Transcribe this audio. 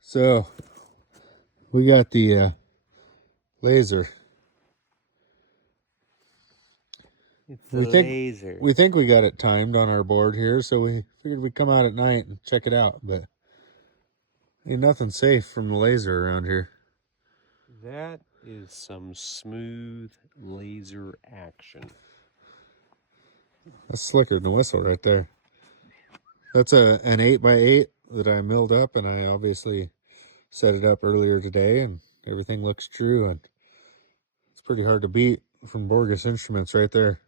So we got the laser. It's a laser. We think we got it timed on our board here, so we figured we'd come out at night and check it out, but ain't nothing safe from the laser around here. That is some smooth laser action. That's slicker than a whistle right there. That's an 8x8 that I milled up, and I obviously set it up earlier today, and everything looks true, and it's pretty hard to beat from Borghuis Instruments right there.